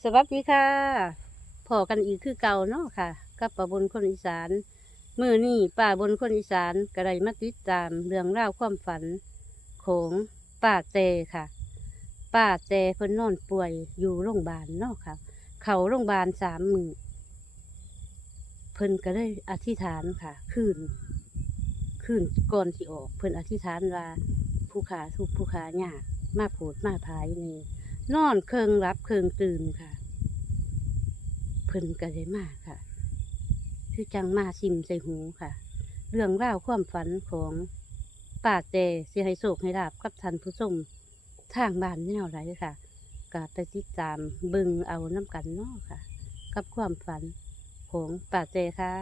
สวัสดีค่ะพอกันอีกคือเก่าเนาะค่ะกับป้าบนคนอีสานมื้อนี้ป้าบนคนอีสานก็ได้มาติดตามเรื่องราวความฝันของป้าเตค่ะป้าเตเพิ่นนอนป่วยอยู่โรงพยาบาลเนาะค่ะเข้าโรงพยาบาล3 มื้อเพิ่นก็เลยอธิษฐานค่ะคืนก่อนที่ออกเพิ่นอธิษฐานว่าผู้ขาทุกข์ผู้ขายากมาโผดมาพายนี่นอนเคิงรับเคิงตื่นค่ะ เพิ่นก็ได้มาค่ะคือจังมาซิมใส่หูค่ะ เรื่องราวความฝันของป้าเจสิให้โศกให้ลาบกับท่านผู้ชมทางบ้านแนวไรค่ะก็ไปติดตามเบึงเอาน้ำกันเนาะค่ะ กับความฝันของป้าเจค่ะ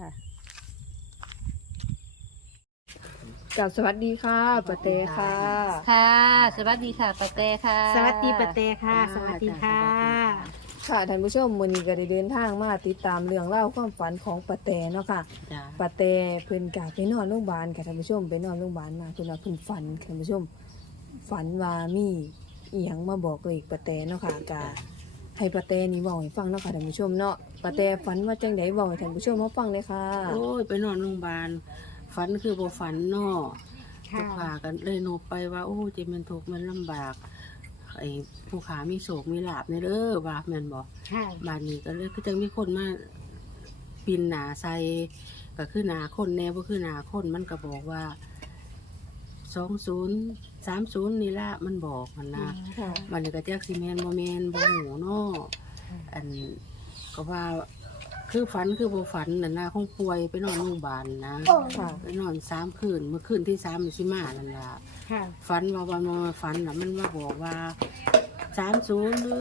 กับสวัสดีค่ะปะเตค่ะค่ะ สวัสดีค่ะป้าเจค่ะสวัสดีปะเตค่ะ สวัสดีค่ะค่ะท่านผู้ชมวันนี้ก็ได้เดินทางมาติดตามเรื่องเล่าวความฝันของปะเตเนาะค่ะจ้าปะเตเพิ่นกะไปนอนโรงพยาบาลค่ะท่านผู้ชมไปนอนโรงพยาบาลมาเพิ่นว่าเพิ่นฝันค่ะท่านผู้ชม ฝันว่ามีอีหยังมาบอกเลขปะเตเนาะค่ะกะให้ปะเตนี่เว้าให้ฟังเนาะค่ะท่านผู้ชมเนาะปะเตฝันว่าจังได๋เว้าให้ท่านผู้ชมมาฟังเลยค่ะโอ้ยไปนอนโรงพยาบาลฝันคือบ่ฝันเนาะค่ะก็พากันเลยโนบไปว่าโอ้เจะมันทุกข์มันลำบากไอ้ผู้ขามีโศกมีลาบในเด้อว่าแม่นบ่ค่ะบ้านนี้ก็เลยคือจังมีคนมาปีนหนาใส่ก็คือหนาคนแน่บ่คือหนาคนมันก็บอกว่า2030นี่ล่ะมันบอกมันนะค่ะวันนี้ก็แจ็คซีแมนโมแมนบ่หูเนาะอันก็ว่าคือฝันคือบ่ฝันน่ะนะคงป่วยไปนอนโรงพยาบาลนะค่ะไปนอน3 คืนเมื่อคืนที่3มันสิมานั่นล่ะค่ะฝันว่าวันมาฝันน่ะมันมาบอกว่า30หรือ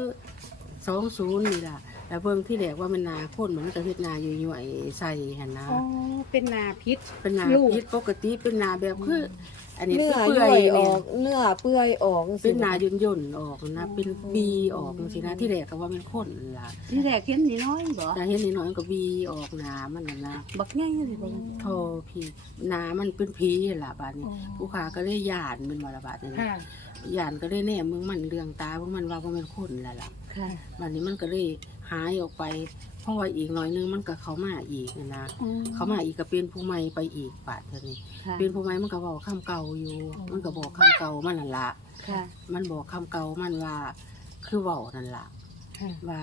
20นี่ล่ะแล้วเบิ่งที่แรกว่ามันนาคนมันก็เฮ็ดนาอยู่ๆไอ้ใส่หั่นนะอ๋อ เป็นนาพิษเป็นนาลูกพิษปกติเป็นนาแบบคืออันนี้เนื้อเปื่ย่ออย ยอเนี่อย กเนื้อเปื่อยออกจังเป็ซี้นนาย่นๆออกนะเป็นบีออกจังซี่นะที่แรกก็ว่ามันคนนั่นล่ะที่แรกเห็นนิดน้อยบ่แต่เห็นนิดหน่อยมันก็บีออกหนามันน่ะนะบักใหญ่เลยบ่โทผีหนามันเป็นผีล่ะบาดนี้ ผู้ขาก็เลยย่านเป็นบาระบาดนี่ค่ะย่านก็เลยแน่มึงมันเรื่องตามึงมันว่ามันคนแล้วล่ะค่ะบาดนี้มันก็เลยหายออกไป เพราะว่าอีกหน่อยนึงมันก็เข้ามาอีกนะเขามาอีกก็เป็นผู้ใหม่ไปอีกบาดเท่านี้ค่ะเป็นผู้ใหม่มันก็บอกคำเก่าอยู่ มันก็บอกคำเก่ามันนั่นล่ะค่ะมันบอกคำเก่ามันว่าคือเว้านั่นล่ะค่ะว่า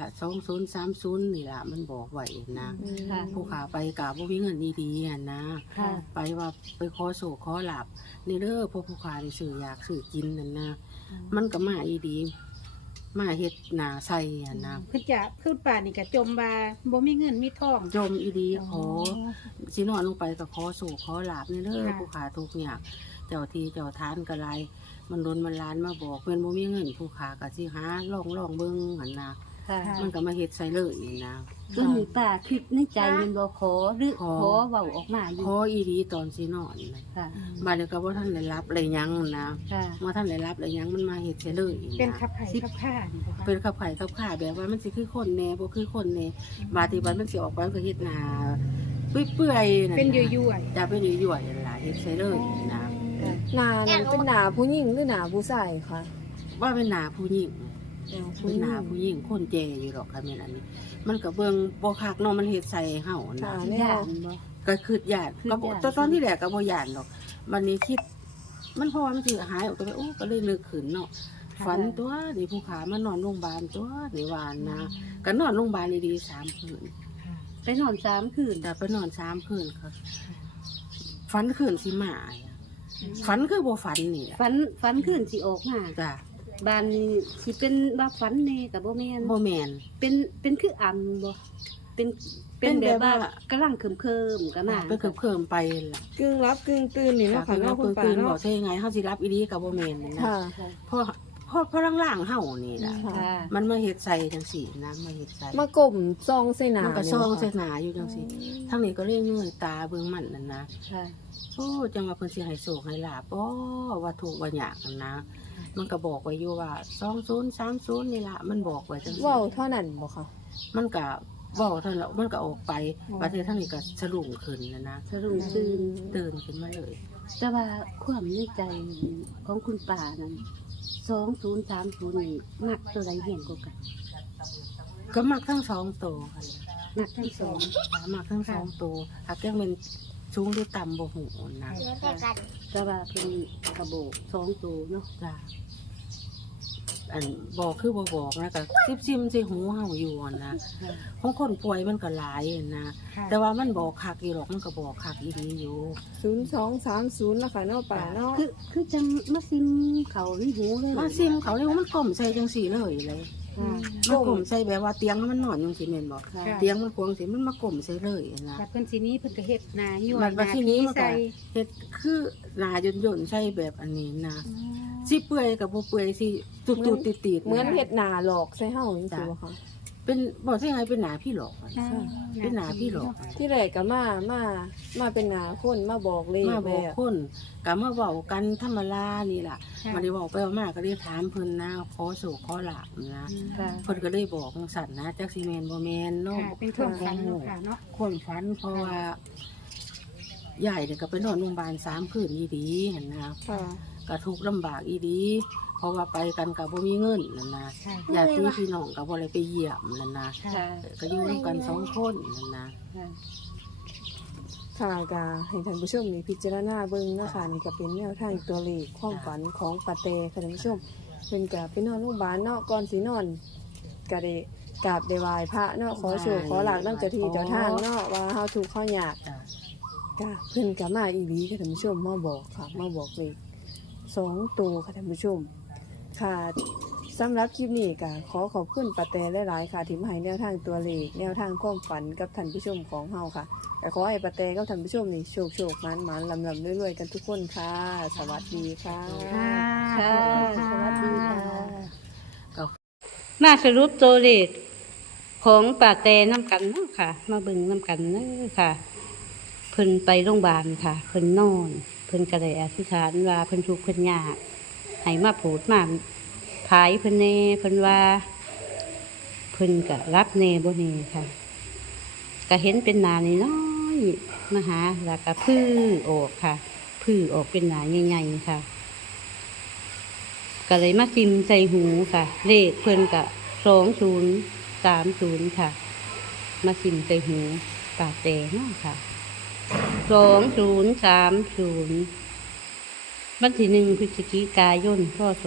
2030นี่ล่ะมันบอกไว้นะค่ะผู้ขาไปกราบว่ามีเงินดีๆอ่ะนะค่ะไปว่าไปขอโศกขอหลับนี่เด้อพวกผู้ขาได้ซื้ออยากซื้อกินนั่นนะมันก็มาอีดี มาเฮ็ดหนาใส่อ่ะนะเพิ่นจะพูดป่านี่ก็จมว่าบ่มีเงินมีทองจมอีดีขอสินอนลงไปก็ขอโศกขอหลับนี่เด้อค่ะผู้ขาทุกอย่างเจ้าที่เจ้าทานก็ไรมันโดนมันล้านมาบอกเพิ่นบ่มีเงินผู้ขาก็สิหาลองเบิ่งหั่นนะค่ะมันก็มาเฮ็ดใส่เลยนี่นะตัวนี้ป้าคิดในใจมันบ่ขอหรือขอขอเว้าออกมาอยู่ขออีดีตอนสินอนนะค่ะบัดนี้ก็บ่ทันได้รับอะไรหยังนะค่ะมาท่านได้รับอะไรยังมันมาเฮ็ดใส่เลยอีกเป็นนะขับไข่ขับข้านี่บ่คะเป็นขับไข่ขับข่าแบบว่ามันสิคือคนแน่บ่คือคนแน่บาดทีบัดมันสิออกไปมันก็เฮ็ดหน้าเปื่อยๆนั่นเป็นน่ะยั่วจะเป็นยั่วๆนั่นล่ะเฮ็ดใส่เลยนะหนานั้นเป็นหนาผู้หญิงหรือหนาผู้ชายคะว่าเป็นหน้าผู้หญิงหนาผู้เป็นหหญิน้าง ผู้หญิงคนแก่อยู่ดอกค่ะแม่นอันนี้ มันก็เบิ่งบ่คักเนาะมันเฮ็ดใส่เฮาค่ะนะแม่ย่านบ่ก็คือญาติคือก็ญาติแต่ตอนที่แรกก็บ่ย่านดอกวันนี้คิด มันเพราะว่ามันสิหายออกไปโอ้ก็เลยนึกขึ้นเนาะ ฝันตัวนี่ผู้ขามานอนโรงพยาบาลตัวนี่วานนะก็นอนโรงพยาบาลดีๆ3 คืนไปนอน3 คืนแต่ไปนอน3 คืนค่ะฝันคืนสิมาอะฝันคือบ่ฝันนี่แหละฝันคืนสิออกมาจ้ะบ้านนี้สิเป็นว่าฝันแน่ก็บ่แม่นบ่แม่นเป็นคืออ่ำบ่เป็นเป็นแบบว่าแบบว่ากำลังเคิมๆก็มาไปเคิมๆไปล่ะกึ่งรับกึ่งตื่นนี่เนาะค่ะเราเนาะคุณป้าตื่นบอเนาะกใช่ยังไงเฮาสิรับอีดีก็บ่แม่นนั่นนะค่ะเพราะล่างๆเฮานี่ล่ะค่ะค่ะมันมาเฮ็ดใส่จังซี่นะมาเฮ็ดใส่มากลมซองใส่หนามันก็นี่ซองเนาะใส่หนาอยู่จังซี่ทางนี้ก็เรียกเงยตาเบิ่งมันนั่นนะค่ะโอ้จังว่าเพิ่นสิให้โศกให้ลาบบ่ว่าถูกว่าหยากนั่นนะ มันก็บอกไว้อยู่ว่า2030นี่ล่ะมันบอกไว้จังซี่เว้าเท่านั้นบ่ค่ะมันก็เว้าเท่านั้นแล้วมันก็ออกไปประเทศทางนี้ก็สรุงขึ้นนะสรุปตื่นตื่นขึ้นมาเลยแต่ว่าความในใจของคุณป่านั้น2030นี่มักตัวใดเห็นกว่ากันก็มักทั้งสองตัวค่ะมักทั้งสองมักทั้งสองตัวหากยังเป็นสูงหรือต่ำบ่หูนะแต่ว่าเป็นกระโบก2ตัวเนาะจ้ะอันบอกคือบ่บอกนะก็ซิมๆใส่หูเฮาอยู่อะนะค่ะของคนป่วยมันก็หลายอะนะค่ะแต่ว่ามันบอกคักอีหรอกมันก็บอกคักอีดีอยู่ 0230นะคะเนาะป่าเนาะคือจังมาซิมเขาในหูเลยมาซิมเขาเรียกว่ามันกล่อมใส่จังสี่เลยเลยค่ะมันกล่อมใส่แบบว่าเตียงมันนอนจังซี่แม่นบ่ค่ะเตียงมันควงสิมันมากล่อมใส่เลยอะนะบัดเพิ่นสินี้เพิ่นก็เฮ็ดหน้ายั่วบัดทีนี้มันก็ใส่เฮ็ดคือหนาย่นๆใส่แบบอันนี้นะสิเปื่อยกับบ่เปื่อยสิตุดๆติดๆเหมือนเฮ็ดหน้าหลอกใส่เฮาจังซี่บ่คะเป็นบอกใช่ไงเป็นหนาพี่หลอกอะอ่าเป็นหนาพี่หลอกอะที่แรกก็มาเป็นหน้าคนมาบอกเลขมาบอกแบบคนก็มาเว้ากันธรรมดานี่ล่ะค่ะมาได้เว้าไปเว้ามาก็ได้ถามเพิ่นนะขอโศกขอลาบนะค่ะเพิ่นก็ได้บอกจังซั่นนะจักสิแม่นบ่แม่นเนาะค่ะเป็นความฝันเนาะค่ะเนาะคนฝันเพราะว่ายายเนี่ยก็ไปนอนโรงพยาบาล3 คืนอีดีหั่นนะค่ะก็ทุกข์ลำบากอีดี เพราะว่าไปกันก็บ่มีเงินนั่นนะค่ะญาติพี่น้องก็บ่ได้ไปเยี่ยมนั่นนะค่ะก็อยู่ร่วมกัน2 คนนั่นนะค่ะค่ะก็ให้ท่านผู้ชมนี่พิจารณาเบิ่งนะคะนี่ก็เป็นแนวทางตัวเลขความฝันของปาเตค่ะท่านผู้ชมเพิ่นก็ไปนอนโรงพยาบาลเนาะก่อนสินอนก็ได้กราบได้ไหว้พระเนาะขอโชคขอลาบนำเจ้าที่เจ้าทางเนาะว่าเฮาทุกข์เฮายากจ้ะก็เพิ่นก็มาอีหลีค่ะท่านผู้ชมมาบอกค่ะมาบอกเลข2ตัวค่ะท่านผู้ชมค่ะสำหรับคลิปนี้ก็ขอขอบคุณปาเตหลายๆค่ะที่มาให้แนวทางตัวเลขแนวทางความฝันกับท่านผู้ชมของเฮาค่ะ แต่ขอให้ปาเต้กับท่านผู้ชมนี่โชคโชคมันมันลำลำรวยๆกันทุกคนค่ะ สวัสดีค่ะค่ะค่ะขอบคุณสวัสดีค่ะค่ะ มาสรุปตัวเลขของป่าแตน้ำกันเนาะค่ะ มาเบิ่งน้ำกันเนาะค่ะ เพิ่นไปโรงพยาบาลค่ะ เพิ่นนอน เพิ่นก็ได้อธิษฐานว่าเพิ่นทุกข์เพิ่นยากให้มาผูดมาพายเพิ่นแน่เพิ่นว่า เพิ่นก็รับแน่บ่แน่ค่ะ ก็เห็นเป็นหนาน้อยๆมาหาแล้วก็พื้อออกค่ะ พื้อออกเป็นหนาใหญ่ๆค่ะ ก็เลยมาซิมใส่หูค่ะ เลขเพิ่นก็2030ค่ะ มาซิมใส่หูปากแตงเนาะค่ะ2030วันที่1 พฤศจิกายนพศ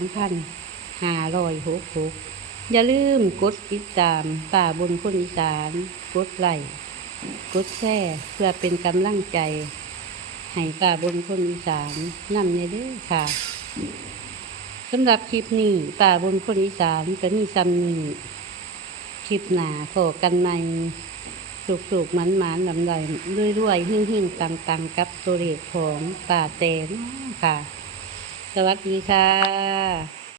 2566อย่าลืมกดติดตามป่าบนคนอีสานกดไลค์กดแชร์เพื่อเป็นกำลังใจ ให้ป่าบนคนอีสานนำในเด้อค่ะสำหรับคลิปนี้ป่าบนคนอีสานก็มีซ้ำนี้คลิปหนาพอกันใหม่สุกๆมันๆลำไรรวยๆหิ่งๆตังๆกับตัวเลขของป่าแตนค่ะ สวัสดีค่ะ